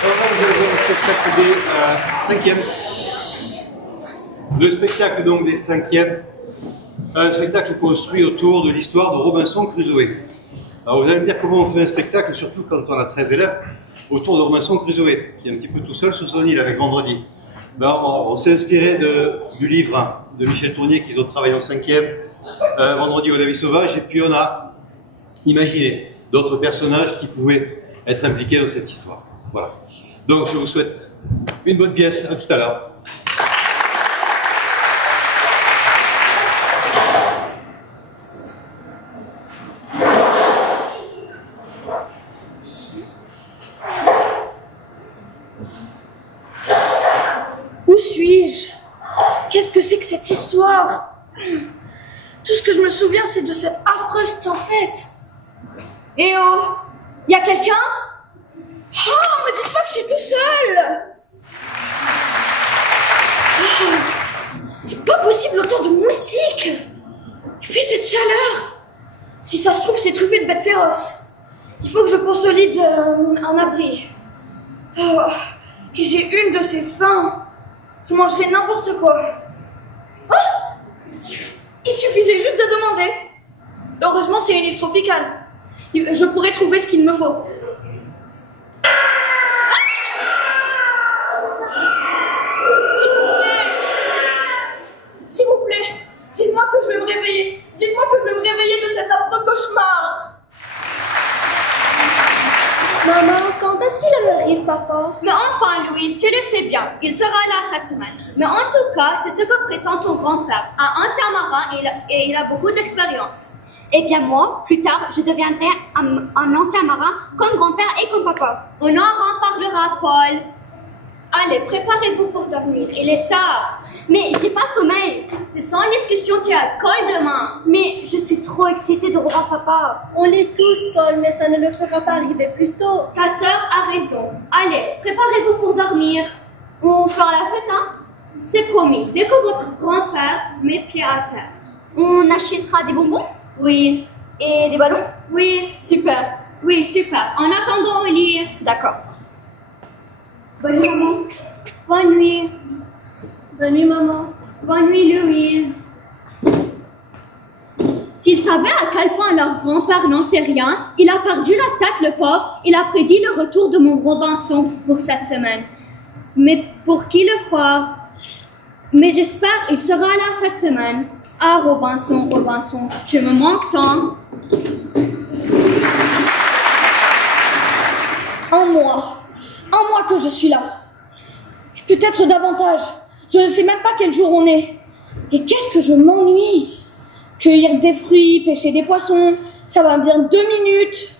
Alors là, vous allez voir le spectacle des cinquièmes. Le spectacle donc des cinquièmes. Un spectacle construit autour de l'histoire de Robinson Crusoe. Alors vous allez me dire comment on fait un spectacle, surtout quand on a 13 élèves, autour de Robinson Crusoe, qui est un petit peu tout seul sur son île avec Vendredi. Ben, on s'est inspiré du livre de Michel Tournier qu'ils ont travaillé en cinquième, Vendredi au la vie sauvage, et puis on a imaginé d'autres personnages qui pouvaient être impliqués dans cette histoire. Voilà. Donc je vous souhaite une bonne pièce, à tout à l'heure. Où suis-je? Qu'est-ce que c'est que cette histoire? Tout ce que je me souviens, c'est de cette affreuse tempête. Eh oh, y a quelqu'un? Oh, me dites pas que je suis tout seul. Oh, c'est pas possible, autant de moustiques. Et puis cette chaleur. Si ça se trouve, c'est truffé de bêtes féroces. Il faut que je consolide un abri. Oh, et j'ai une de ces faims. Je mangerai n'importe quoi. Oh, il suffisait juste de demander. Heureusement, c'est une île tropicale. Je pourrais trouver ce qu'il me faut. S'il vous plaît, dites-moi que je vais me réveiller. Dites-moi que je vais me réveiller de cet affreux cauchemar. Maman, quand est-ce qu'il arrive, papa? Mais enfin, Louise, tu le sais bien, il sera là cette semaine. Mais en tout cas, c'est ce que prétend ton grand-père. Un ancien marin et il a beaucoup d'expérience. Eh bien moi, plus tard, je deviendrai un ancien marin comme grand-père et comme papa. On en reparlera, Paul. Allez, préparez-vous pour dormir, il est tard. Mais j'ai pas sommeil. C'est sans discussion, tu as l'école demain. Mais je suis trop excitée de revoir papa. On l'est tous, Paul, mais ça ne le fera pas arriver plus tôt. Ta sœur a raison. Allez, préparez-vous pour dormir. On fera la fête, hein? C'est promis, dès que votre grand-père met pied à terre. On achètera des bonbons? Oui. Et des ballons? Oui. Super. Oui, super. En attendant au lit. D'accord. Bonne nuit, maman. Bonne nuit. Bonne nuit, maman. Bonne nuit, Louise. S'il savait à quel point leur grand-père n'en sait rien, il a perdu la tête, le pauvre. Il a prédit le retour de mon Robinson pour cette semaine. Mais pour qui le croire? Mais j'espère qu'il sera là cette semaine. Ah, Robinson, Robinson, tu me manques tant. Un mois que je suis là. Peut-être davantage. Je ne sais même pas quel jour on est. Et qu'est-ce que je m'ennuie. Cueillir des fruits, pêcher des poissons, ça va bien 2 minutes.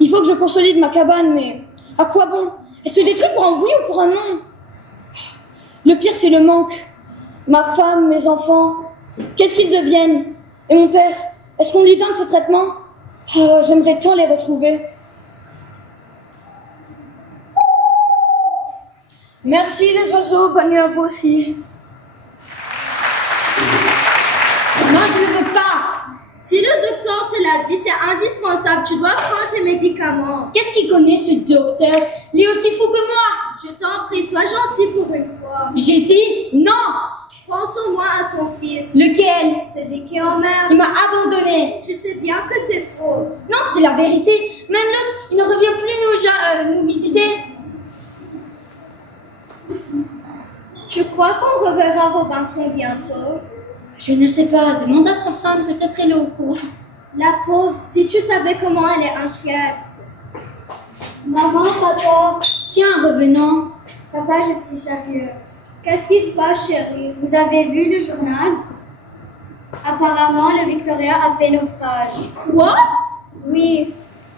Il faut que je consolide ma cabane, mais à quoi bon? Elle se détruit pour un oui ou pour un non? Le pire, c'est le manque. Ma femme, mes enfants, qu'est-ce qu'ils deviennent? Et mon père, est-ce qu'on lui donne ce traitement? Oh, j'aimerais tant les retrouver. Merci les oiseaux, bonne nuit à vous aussi. Moi, je ne veux pas. Si le docteur te l'a dit, c'est indispensable. Tu dois prendre tes médicaments. Qu'est-ce qu'il connaît ce docteur? Il est aussi fou que moi. Je t'en prie, sois gentil pour une fois. J'ai dit non. Pense au moins à ton fils. Lequel? Celui qui est en mer. Il m'a abandonné. Je sais bien que c'est faux. Non, c'est la vérité. Même l'autre, il ne revient plus nous visiter. Tu crois qu'on reverra Robinson bientôt? Je ne sais pas. Demande à sa femme, peut-être elle est au courant. La pauvre, si tu savais comment elle est inquiète. Maman, papa. Tiens, revenons. Papa, je suis sérieux. Qu'est-ce qui se passe, chérie? Vous avez vu le journal? Apparemment, le Victoria a fait naufrage. Quoi? Oui.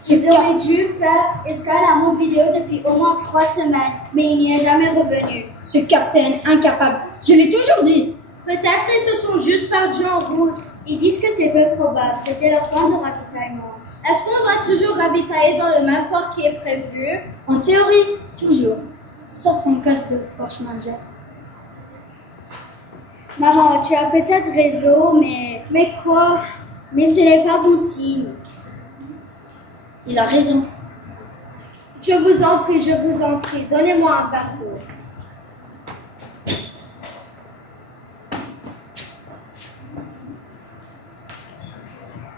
Ils auraient dû faire escale à Montvidéo depuis au moins 3 semaines, mais il n'y est jamais revenu. Ce capitaine incapable. Je l'ai toujours dit. Peut-être ils se sont juste perdus en route. Ils disent que c'est peu probable. C'était leur plan de ravitaillement. Est-ce qu'on doit toujours ravitailler dans le même port qui est prévu? En théorie, toujours. Sauf en cas de force majeure. Maman, tu as peut-être raison, mais... Mais quoi? Mais ce n'est pas bon signe. Il a raison. Je vous en prie, donnez-moi un verre d'eau.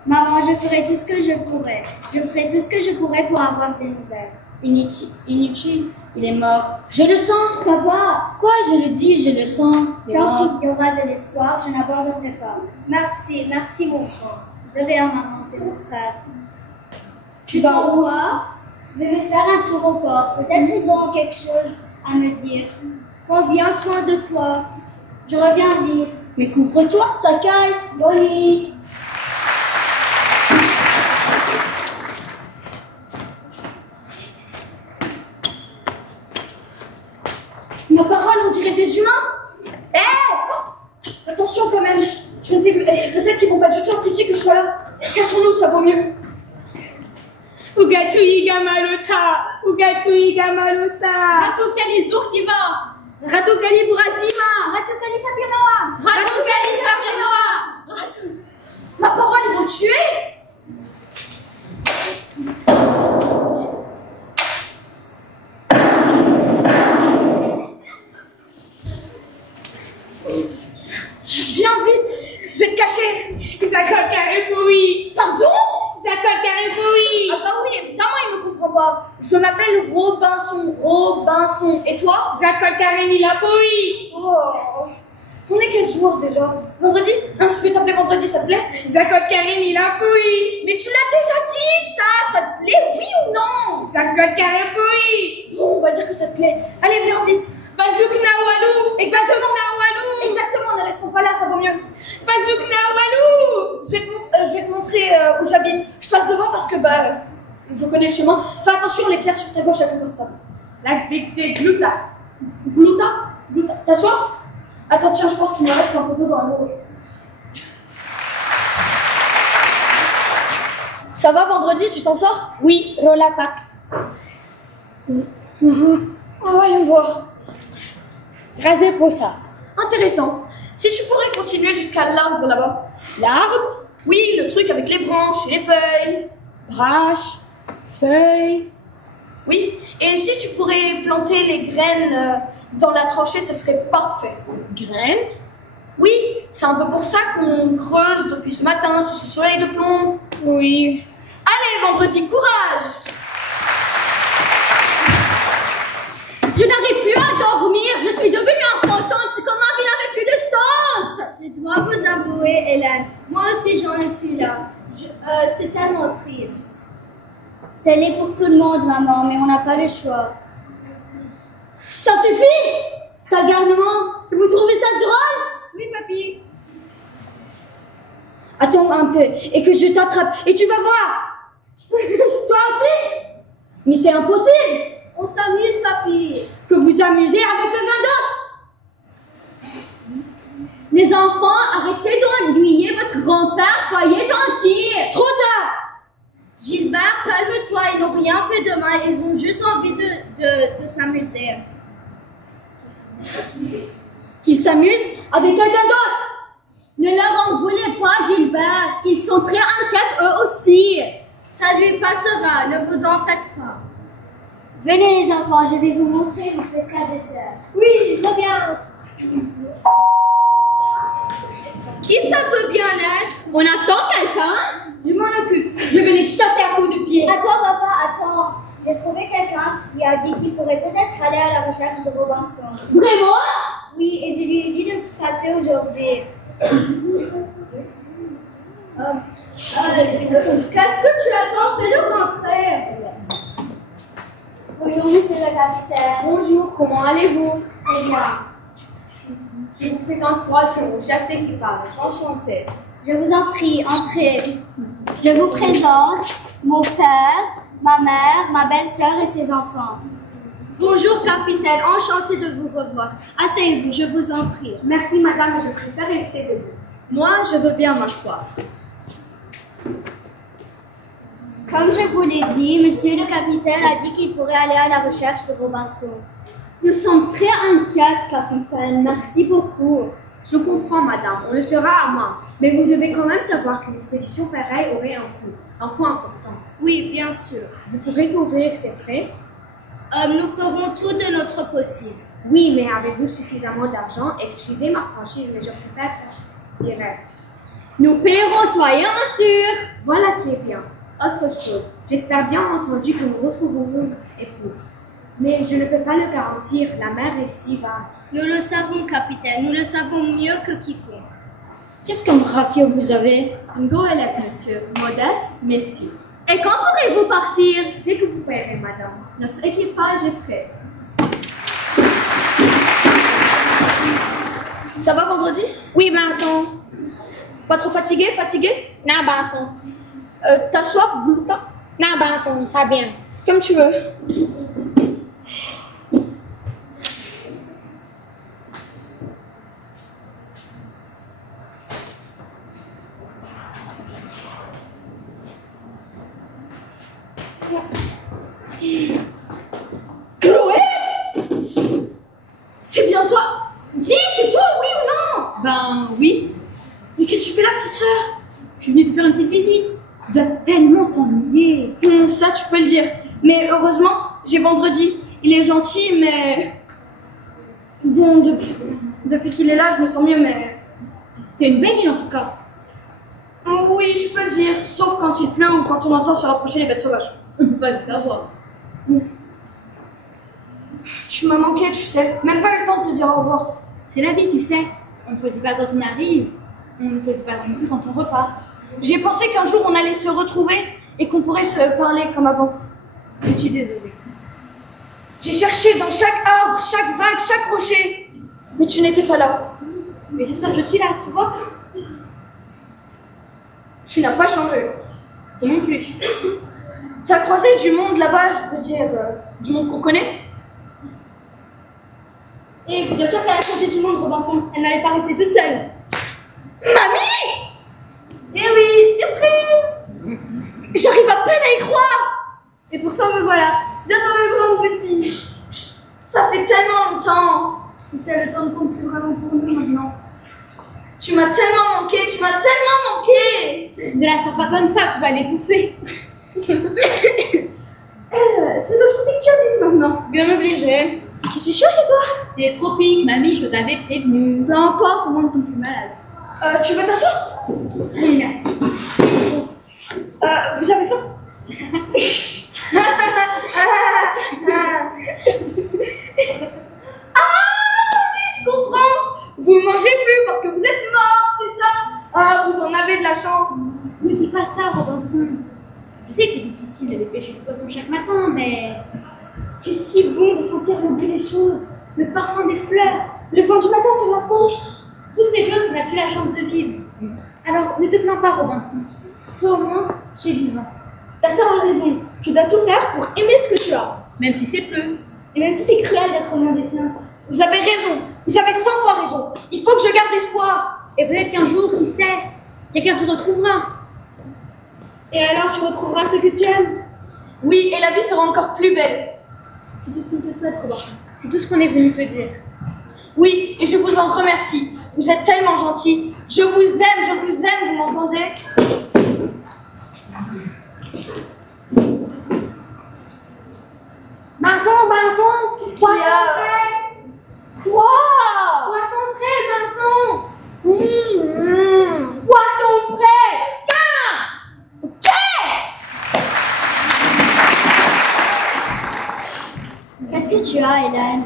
Maman, je ferai tout ce que je pourrai. Je ferai tout ce que je pourrai pour avoir des nouvelles. Inutile, il est mort. Je le sens, papa. Quoi, je le dis, je le sens. Tant qu'il y aura de l'espoir, je n'abandonnerai pas. Merci mon frère. De rien, maman, c'est mon frère. Tu t'en vas? Je vais faire un tour au port. Peut-être ils auront quelque chose à me dire. Prends bien soin de toi. Je reviens vite. Mais couvre-toi, Sakai. Bonne nuit. Ma parole, on dirait des humains. Attention quand même. Je ne sais plus. Peut-être qu'ils vont pas du tout apprécier que je sois là. Cachons-nous, ça vaut mieux. Ugatui Gamalota. Ratu Kali Zurkiva. Ratu Kali Burasima. Ratu Kali Sapinoa. Ratu Kali Sapinoa. Ma parole, ils vont le tuer. Viens vite, je vais te cacher. Pardon? Ah bah oui, évidemment, il me comprend pas. Je m'appelle Robinson. Et toi? Oh. On est quel jour déjà? Vendredi? Je vais t'appeler vendredi, ça te plaît? Mais tu l'as déjà dit, ça te plaît, oui ou non? Bon, on va dire que ça te plaît. Allez, viens vite. Exactement, ne restons pas là, ça vaut mieux. Je vais te montrer où j'habite. Je passe devant parce que je connais le chemin. Fais attention, les pierres sur ta gauche, elles sont instables. Glouta? T'as soif? Attends, tiens, je pense qu'il me reste un peu d'eau dans l'eau. Ça va, vendredi, tu t'en sors? Oui, Rolapak. Voyons voir. Rasé pour ça. Intéressant. Si tu pourrais continuer jusqu'à l'arbre là-bas. L'arbre, Oui, le truc avec les branches et les feuilles. brache, feuille. Oui, et si tu pourrais planter les graines dans la tranchée, ce serait parfait. Graine. Oui, c'est un peu pour ça qu'on creuse depuis ce matin sous ce soleil de plomb. Oui. Allez, vendredi, courage! Je n'arrive plus à dormir. Je suis devenue impotente. C'est comme ma vie n'avait plus de sens. Je dois vous avouer, Hélène, moi aussi j'en suis là. C'est tellement triste. C'est l'est pour tout le monde, maman, mais on n'a pas le choix. Ça suffit! Sale garnement! Vous trouvez ça drôle? Oui, papy. Attends un peu, et que je t'attrape, et tu vas voir! Toi aussi? Mais c'est impossible! On s'amuse, papy. Que vous amusez avec quelqu'un d'autre! Les enfants, arrêtez d'ennuyer votre grand-père. Soyez gentils. Trop tard! Gilbert, calme-toi, ils n'ont rien fait de mal, ils ont juste envie de s'amuser. Qu'ils s'amusent avec quelqu'un d'autre! Ne leur en voulez pas, Gilbert. Ils sont très inquiets eux aussi. Ça lui passera, ne vous en faites pas. Venez les enfants, je vais vous montrer mon spécial dessert. Oui, très bien. Qui ça peut bien être? On attend quelqu'un? Je m'en occupe, je vais les chasser à coups de pied. Attends, papa, attends. J'ai trouvé quelqu'un qui a dit qu'il pourrait peut-être aller à la recherche de Robinson. Vraiment? Oui, et je lui ai dit de passer aujourd'hui. Qu'est-ce que tu attends? Fais-le rentrer. Bonjour, monsieur le capitaine. Bonjour, comment allez-vous? Très bien. Je vous présente Roger, mon chef d'équipage. Enchanté. Je vous en prie, entrez. Je vous présente mon père, ma mère, ma belle-sœur et ses enfants. Bonjour, capitaine. Enchanté de vous revoir. Asseyez-vous, je vous en prie. Merci madame, mais je préfère rester debout. Moi, je veux bien m'asseoir. Comme je vous l'ai dit, monsieur le capitaine a dit qu'il pourrait aller à la recherche de Robinson. Nous sommes très inquiètes, capitaine. Merci beaucoup. Je comprends, madame. On le sera à main. Mais vous devez quand même savoir qu'une expédition pareille aurait un coût important. Oui, bien sûr. Vous pourrez couvrir ces frais? Nous ferons tout de notre possible. Oui, mais avez-vous suffisamment d'argent? Excusez ma franchise, mais je préfère direct. Nous paierons, soyons sûrs. Voilà qui est bien. Autre chose, j'espère bien entendu que nous retrouverons époux. Mais je ne peux pas le garantir, la mer est si vaste. Nous le savons, capitaine, nous le savons mieux que quiconque. Qu'est-ce comme rafiot vous avez? Une goélette, monsieur. Modeste, mais sûr. Et quand pourrez-vous partir? Dès que vous paierez, madame. Notre équipage est prêt. Ça va vendredi? Oui, Vincent. Pas trop fatigué? Non, Vincent. T'as soif, Blouta? Non, Vincent, ça va bien. Comme tu veux. Chloé? C'est bien toi? Dis, c'est toi, oui ou non? Ben oui. Mais qu'est-ce que tu fais là, petite sœur? Je suis venue te faire une petite visite. Tu dois tellement t'ennuyer. Ça, tu peux le dire. Mais heureusement, j'ai vendredi. Il est gentil, mais... Bon, depuis qu'il est là, je me sens mieux, mais... T'es une belle île en tout cas. Oui, tu peux le dire. Sauf quand il pleut ou quand on entend se rapprocher les bêtes sauvages. On peut pas tout avoir. Tu m'as manqué, tu sais. Même pas eu le temps de te dire au revoir. C'est la vie, tu sais. On ne choisit pas quand on arrive. On ne choisit pas non plus quand on repart. J'ai pensé qu'un jour on allait se retrouver et qu'on pourrait se parler comme avant. Je suis désolée. J'ai cherché dans chaque arbre, chaque vague, chaque rocher. Mais tu n'étais pas là. Mais ce soir, je suis là, tu vois. Tu n'as pas changé. Toi non plus. Tu as croisé du monde là-bas, je veux dire, du monde qu'on connaît. Et bien sûr qu'elle a croisé du monde, Robinson. Elle n'allait pas rester toute seule. Mamie! Eh oui, surprise! J'arrive à peine à y croire. Et pourtant me voilà. J'attends le grand petit. Ça fait tellement longtemps. C'est le temps ne compte plus vraiment pour nous maintenant. Tu m'as tellement manqué, tu m'as tellement manqué. Ne la sors pas comme ça, tu vas l'étouffer. C'est donc je sais que tu as vu maintenant. Bien obligé. C'est qu'il fait chaud chez toi? C'est tropique, mamie, je t'avais prévenu. Peu importe, au moins ne tombe plus malade. Tu veux t'asseoir? Oui, merci. Vous avez faim? Oui, je comprends. Vous ne mangez plus parce que vous êtes morte, c'est ça? Ah, vous en avez de la chance. Ne dis pas ça, Robinson. Je sais que c'est difficile d'aller pêcher du poisson chaque matin, mais C'est si bon de sentir le goût des choses. le parfum des fleurs, Le vent du matin sur la peau. toutes ces choses qu'on n'a plus la chance de vivre. Alors, ne te plains pas, Robinson. Toi, au moins, tu es vivant. Ta sœur a raison. Tu dois tout faire pour aimer ce que tu as. Même si c'est peu. Et même si c'est cruel d'être loin des tiens. Vous avez raison. Vous avez 100 fois raison. Il faut que je garde espoir. Et peut-être qu'un jour, qui sait, quelqu'un te retrouvera. Et alors tu retrouveras ce que tu aimes. Oui, et la vie sera encore plus belle. C'est tout ce qu'on te souhaite, Robinson. C'est tout ce qu'on est venu te dire. Oui, et je vous en remercie. Vous êtes tellement gentils. Je vous aime, vous m'entendez? Vincent, Qu'est-ce qu'il y a? Quoi? Poisson prêt, Vincent. Poisson prêt. Qu'est-ce que tu as, Hélène?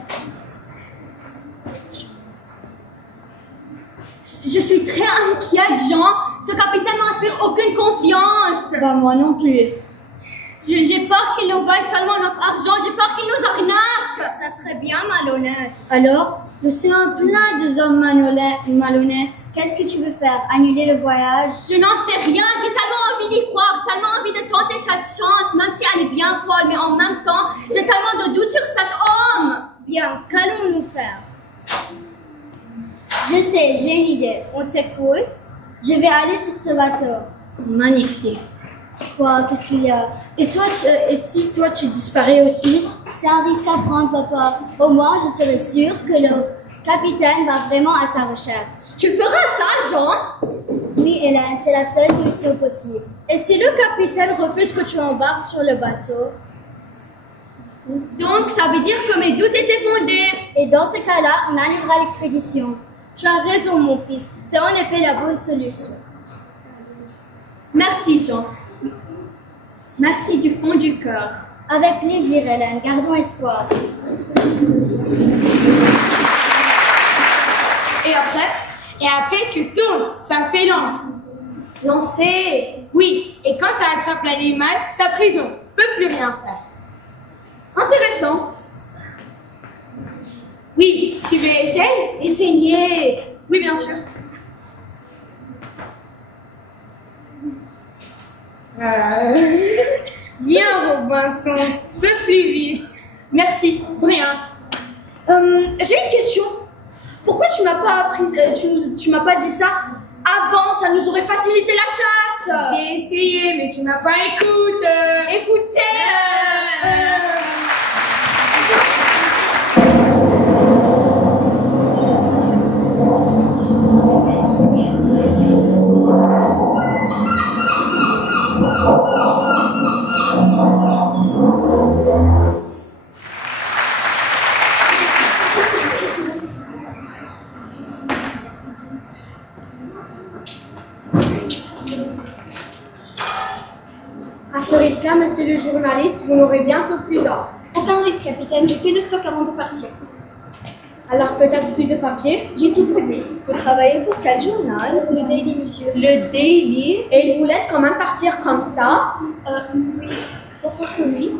Je suis très inquiète, Jean. Ce capitaine n'inspire aucune confiance. Bah moi non plus. J'ai peur qu'il nous veuille seulement notre argent. J'ai peur qu'il nous arnaque. Ça serait bien malhonnête. Alors, je suis en plein de hommes malhonnêtes. Qu'est-ce que tu veux faire? Annuler le voyage? Je n'en sais rien. J'ai tellement envie d'y croire, tellement envie de tenter chaque chance, même si elle est bien folle. Mais en même temps, j'ai tellement de doutes sur cet homme. Bien, qu'allons-nous faire? Je sais, j'ai une idée. On t'écoute? Je vais aller sur ce bateau. Magnifique. Quoi? Qu'est-ce qu'il y a? Et si toi tu disparais aussi? C'est un risque à prendre, papa. Au moins, je serai sûre que le capitaine va vraiment à sa recherche. Tu feras ça, Jean? Oui, Hélène, c'est la seule solution possible. Et si le capitaine refuse que tu embarques sur le bateau? Donc, ça veut dire que mes doutes étaient fondés. Et dans ce cas-là, on annulera l'expédition. Tu as raison, mon fils. C'est en effet la bonne solution. Merci, Jean. Merci du fond du cœur. Avec plaisir, Hélène. Gardons espoir. Et après, tu tournes. Ça fait lance. Lancer. Oui, et quand ça attrape l'animal, sa prison peut plus rien faire. Intéressant. Oui, tu veux essayer? Essayer. Oui, bien sûr. Viens, Robinson. Peu plus vite. Merci. Rien. J'ai une question. Pourquoi tu m'as pas appris, tu m'as pas dit ça avant? Ça nous aurait facilité la chasse. J'ai essayé, mais tu m'as pas écouté. À ce risque-là, monsieur le journaliste, vous n'aurez bientôt plus d'or. Aucun risque, capitaine. J'ai fait le stock avant de partir. Alors peut-être plus de papier? J'ai tout prévu. Vous travaillez pour quel journal? Le Daily, monsieur. Le Daily? Et il vous laisse quand même partir comme ça? Oui. Faut faire que oui.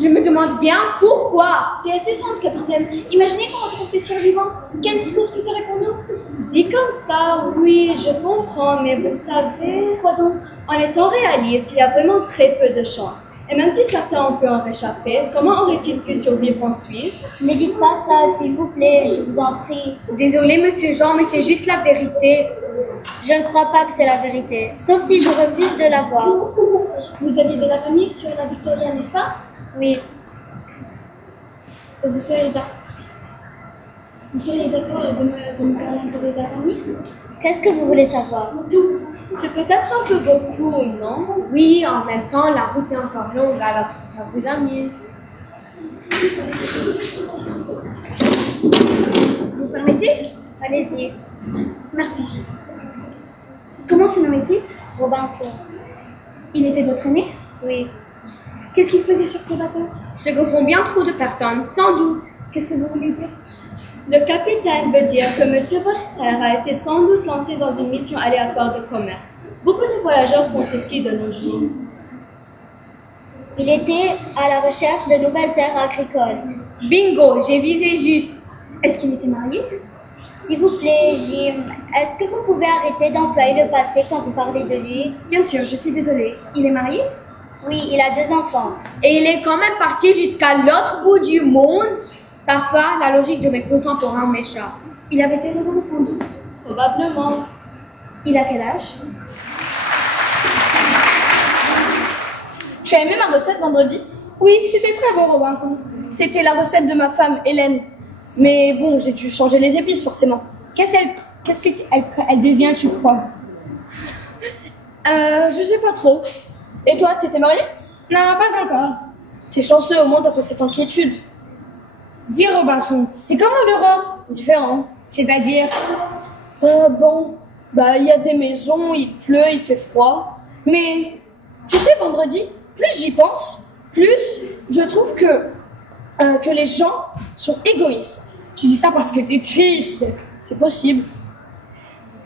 Je me demande bien pourquoi. C'est assez simple, capitaine. Imaginez qu'on retrouve des survivants. Quel discours ce serait pour nous? Dit comme ça, oui, je comprends, mais vous savez, Quoi donc? en étant réaliste, il y a vraiment très peu de chances. Et même si certains ont pu en réchapper, comment auraient-ils pu survivre ensuite? Ne dites pas ça, s'il vous plaît, je vous en prie. Désolé, monsieur Jean, mais c'est juste la vérité. Je ne crois pas que c'est la vérité, sauf si je refuse de la voir. Vous aviez de la famille sur la Victoria, n'est-ce pas? Oui, Vous seriez d'accord de me parler un peu de la famille? qu'est-ce que vous voulez savoir? Tout. C'est peut-être un peu beaucoup, non? Oui, en même temps, la route est encore longue, alors si ça vous amuse. Vous permettez? Allez-y. Merci. Comment se nommait-il? Robinson. Il était votre aîné? Oui. Qu'est-ce qu'il faisait sur ce bateau? Ce que font bien trop de personnes, sans doute. Qu'est-ce que vous voulez dire? Le capitaine veut dire que monsieur votre frère a été sans doute lancé dans une mission aléatoire de commerce. Beaucoup de voyageurs font ceci de nos jours. Il était à la recherche de nouvelles terres agricoles. Bingo, j'ai visé juste. Est-ce qu'il était marié? S'il vous plaît, Jim, est-ce que vous pouvez arrêter d'employer le passé quand vous parlez de lui? Bien sûr, je suis désolée. Il est marié? Oui, il a 2 enfants. Et il est quand même parti jusqu'à l'autre bout du monde. Parfois, la logique de mes contemporains m'échappe. Il avait 0 ans sans doute. Probablement. Il a quel âge? Tu as aimé ma recette vendredi? Oui, c'était très bon, Robinson. C'était la recette de ma femme, Hélène. Mais bon, j'ai dû changer les épices, forcément. Qu'est-ce qu'elle devient, tu crois? Je sais pas trop. Et toi, t'étais marié? Non, pas encore. T'es chanceux, au moins t'as pas cette inquiétude. Dis Robinson, c'est comment l'Europe? Différent. C'est-à-dire? Bon, bah il y a des maisons, il pleut, il fait froid. Mais, tu sais, vendredi, plus j'y pense, plus je trouve que les gens sont égoïstes. Tu dis ça parce que t'es triste. C'est possible.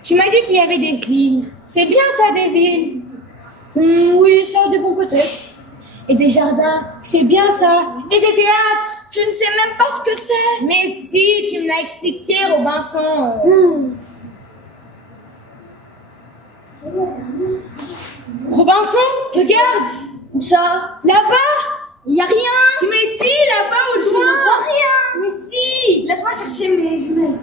Tu m'as dit qu'il y avait des villes. C'est bien ça, des villes. Oui, ça a des bons côtés. Et des jardins, c'est bien ça. Et des théâtres. Tu ne sais même pas ce que c'est. Mais si, tu me l'as expliqué, Robinson. Robinson, regarde. Où ça? Là-bas. Il y a rien. Mais si, là-bas, au Je ne loin. vois rien. Mais si. Laisse-moi chercher mes jumelles.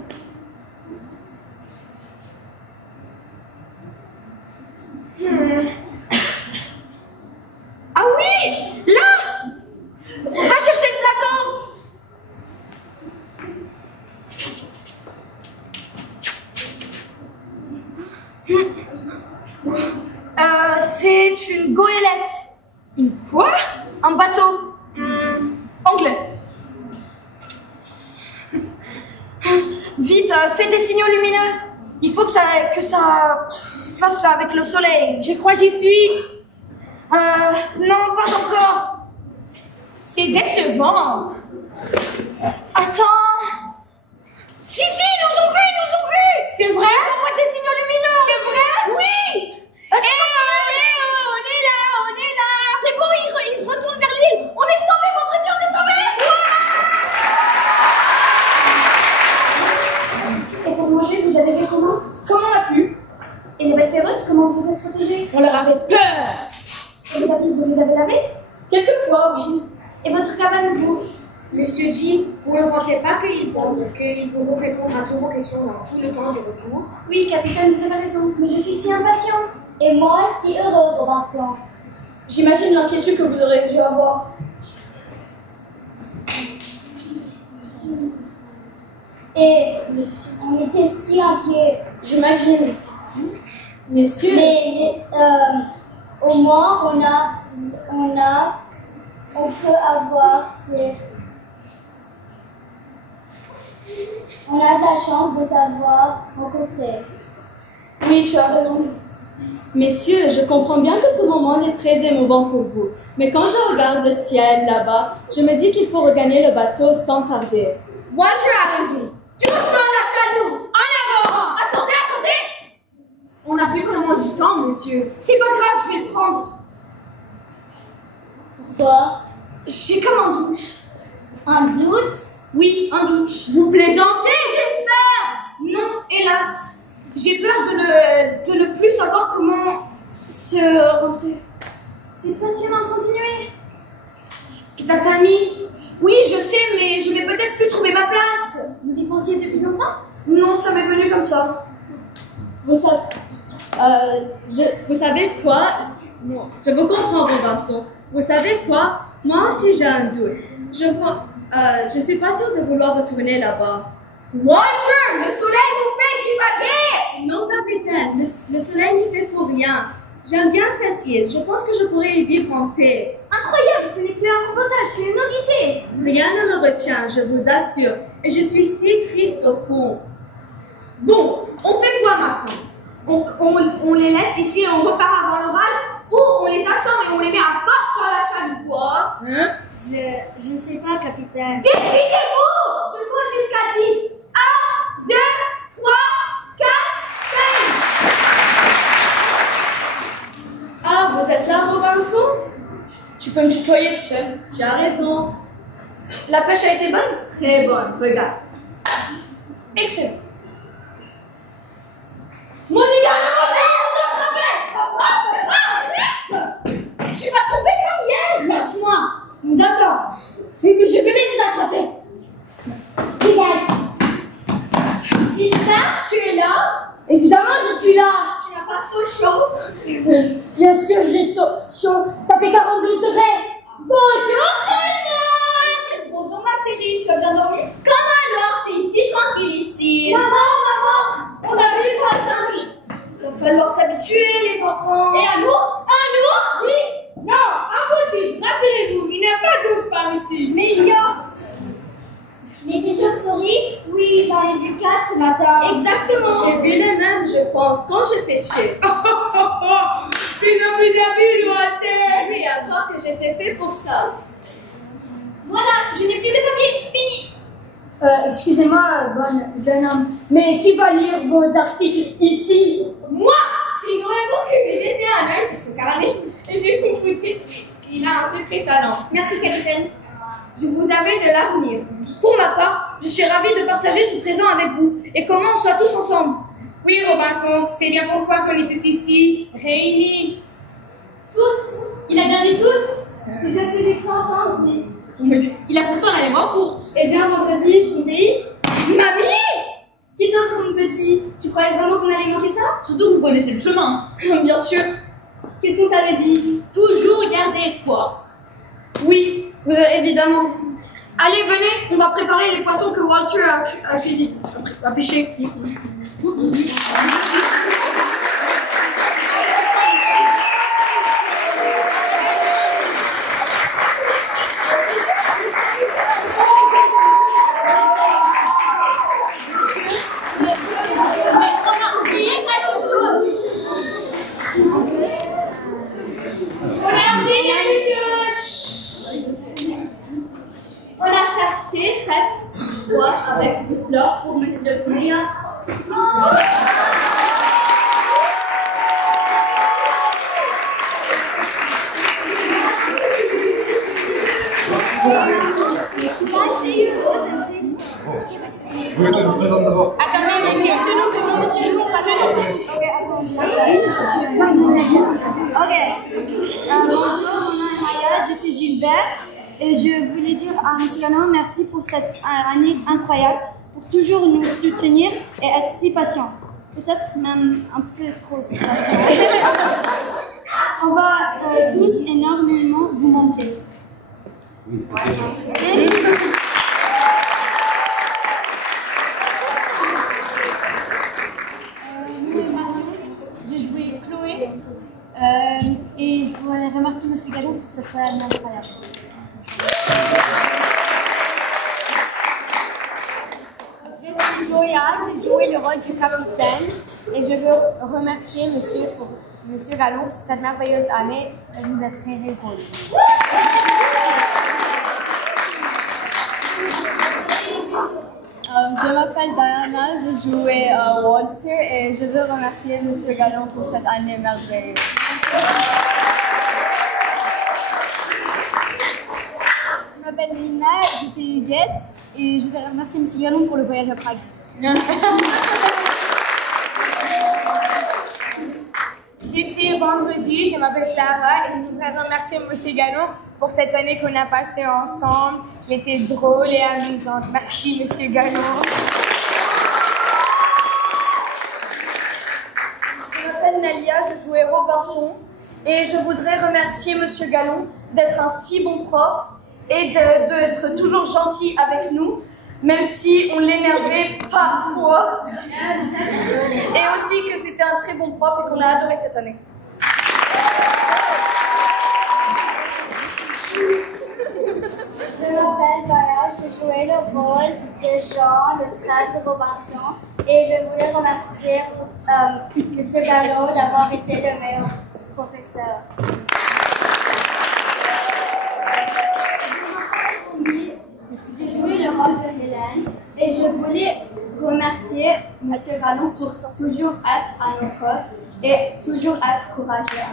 Ah oui, là. Va chercher le plateau. C'est une goélette. Quoi? Un bateau. Anglais. fais des signaux lumineux. Il faut que ça fasse avec le soleil. Je crois que j'y suis. Non, pas encore. C'est décevant. Attends. Si, nous ont vus. C'est vrai? Ils envoient des signaux lumineux. C'est vrai? Oui. On est là. C'est bon, ils se retournent vers l'île. On est sauvés, vendredi, on est sauvés. Et pour manger, vous avez fait comment? Comment on a pu? Et les belles féroces, comment vous êtes protégés? On leur avait peur. Et les habits, vous les avez lavés? Quelquefois, oui. Et votre cabane, vous? Monsieur Jim, vous ne pensez pas qu'ils pourront répondre à toutes vos questions dans tout le temps du retour? Oui, capitaine, vous avez raison, mais je suis si impatient. Et moi, si heureux, Robinson. J'imagine l'inquiétude que vous aurez dû avoir. Et on était si inquiets. J'imagine. Messieurs. Mais au moins, on peut avoir on a de la chance de savoir rencontrer. Oui, tu as raison. Messieurs, je comprends bien que ce moment est très émouvant pour vous. Mais quand je regarde le ciel là-bas, je me dis qu'il faut regagner le bateau sans tarder. Walter a raison. Tous dans la salle, nous. En avant. Attendez. On n'a plus vraiment du temps, monsieur. C'est pas grave, je vais le prendre. Pourquoi? J'ai comme un doute. Un doute? Oui, un doute. Vous plaisantez, J'espère. Non, hélas. J'ai peur de ne plus savoir comment se rentrer. C'est passionnant, continuez. Et ta famille? Oui, je sais, mais je vais peut-être plus trouver ma place. Vous y pensiez depuis longtemps? Non, ça m'est venu comme ça. Vous savez quoi? Non, je vous comprends, Robinson. Vous savez quoi? Moi aussi j'ai un doute. Je suis pas sûre de vouloir retourner là-bas. Walter, le soleil nous fait divaguer. Non, capitaine, le soleil n'y fait pour rien. J'aime bien cette île. Je pense que je pourrais y vivre en paix. Incroyable, ce n'est plus un reportage, c'est une odyssée. Rien ne me retient, je vous assure. Et je suis si triste au fond. Bon, on fait quoi maintenant? On les laisse ici et on repart avant l'orage, ou on les assomme et on les met à force sur la chaloupe, quoi? Hein? Je ne sais pas, capitaine. Décidez-vous! Je compte jusqu'à 10. 1, 2, 3, 4, 5. Ah, vous êtes là, Robinson? Tu peux me tutoyer, tu sais. Tu as raison. La pêche a été bonne? Très bonne, regarde. Excellent. Mon gars, tu vas tomber comme hier. Lâche-moi. D'accord. Mais je vais les attraper. Dégage. Gilda, tu es là? Évidemment, je suis là. Tu n'as pas trop chaud? Bien sûr, j'ai chaud. Ça fait 42 degrés. Bonjour, René. Bonjour, ma chérie. Tu as bien dormi? Comment alors? C'est ici tranquille ici. Maman, on a vu trois singes. Il va falloir s'habituer, les enfants. Et à l'ours? Un ours? Oui. Non, impossible. Rassurez-vous, il n'y a pas d'ours par ici. Mais il y a. Mais des chauves-souris? Oui, j'en ai vu 4 ce matin. Exactement. J'ai vu les mêmes, je pense, quand je pêchais. Plus en plus habile, Walter. Oui, à toi que j'étais fait pour ça. Voilà, je n'ai plus de papier. Fini. Excusez-moi, bonne jeune homme, mais qui va lire vos articles ici? Moi, figurez-vous que j'ai jeté un œil sur ce carnet et j'ai compris qu'il a un secret talent. Merci, capitaine. Je vous avais de l'avenir. Pour ma part, je suis ravie de partager ce présent avec vous et comment on soit tous ensemble. Oui, Robinson, c'est bien pourquoi qu'on était ici, réunis. Tous? Il a bien dit tous? C'est parce que j'ai cru entendre, mais... Il a pourtant la lèvre courte. Eh bien, vendredi, vous dites... Mamie! Qui d'autre, mon petit? Tu croyais vraiment qu'on allait manquer ça? Surtout, vous connaissez le chemin. Bien sûr. Qu'est-ce qu'on t'avait dit? Toujours garder espoir. Oui, évidemment. Allez, venez, on va préparer les poissons que Walter a cuisinés. À pêcher. planter cette boîte avec des fleurs pour me devenir. Vous êtes vous présente d'abord. Attendez, monsieur, c'est nous, monsieur. Ok. Bonjour, Maya, je suis Gilbert et je voulais dire à M. Galland merci pour cette année incroyable, pour toujours nous soutenir et être si patient. Peut-être même un peu trop si patient. On va tous énormément vous manquer. Oui, c'est sûr. J'ai joué Chloé et je voudrais remercier M. Galland parce que c'est vraiment incroyable. Je suis Joya, j'ai joué le rôle du capitaine et je veux remercier Monsieur Galland pour cette merveilleuse année. Elle nous a très rigolé. Je m'appelle Diana, j'ai joué Walter et je veux remercier Monsieur Galland pour cette année merveilleuse. Je m'appelle Lina, j'étais Huguette et je voudrais remercier Monsieur Galland pour le voyage à Prague. J'étais vendredi, je m'appelle Clara et je voudrais remercier M. Galland pour cette année qu'on a passée ensemble, qui était drôle et amusante. Merci M. Galland. Je m'appelle Nalia, je jouais Robinson et je voudrais remercier M. Galland d'être un si bon prof et d'être toujours gentil avec nous, même si on l'énervait parfois. Et aussi que c'était un très bon prof et qu'on a adoré cette année. Je m'appelle Baya, je jouais le rôle de Jean, le frère de Robinson, et je voulais remercier M. Galland d'avoir été le meilleur professeur. J'ai joué le rôle de Hélène et je voulais remercier M. Galland pour toujours être à nos côtés et toujours être courageux.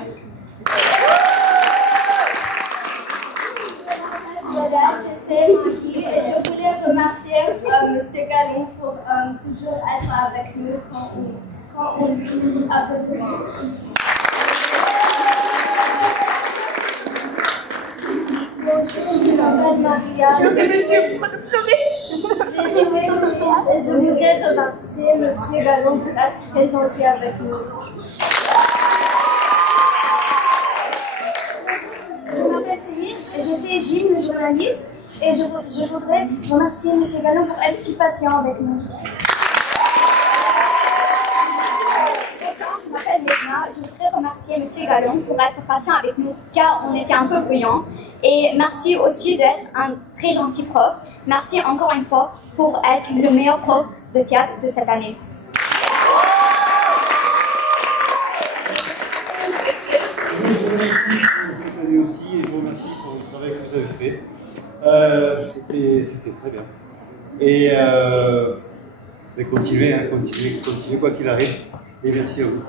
Voilà, j'étais Marie et je voulais remercier M. Galland pour toujours être avec nous quand on a besoin. Bonjour, je m'appelle Maria. J'ai joué au théâtre et je voudrais remercier M. Galland pour être très gentil avec nous. Je m'appelle Céline et j'étais Gilles, le journaliste, et je voudrais remercier M. Galland pour être si patient avec nous. Je m'appelle Medna, je voudrais remercier M. Galland pour être patient avec nous car on était un peu bruyants. Et merci aussi d'être un très gentil prof. Merci encore une fois pour être le meilleur prof de théâtre de cette année. Je vous remercie pour cette année aussi et je vous remercie pour le travail que vous avez fait. C'était très bien. Et vous allez continuer quoi qu'il arrive. Et merci à vous.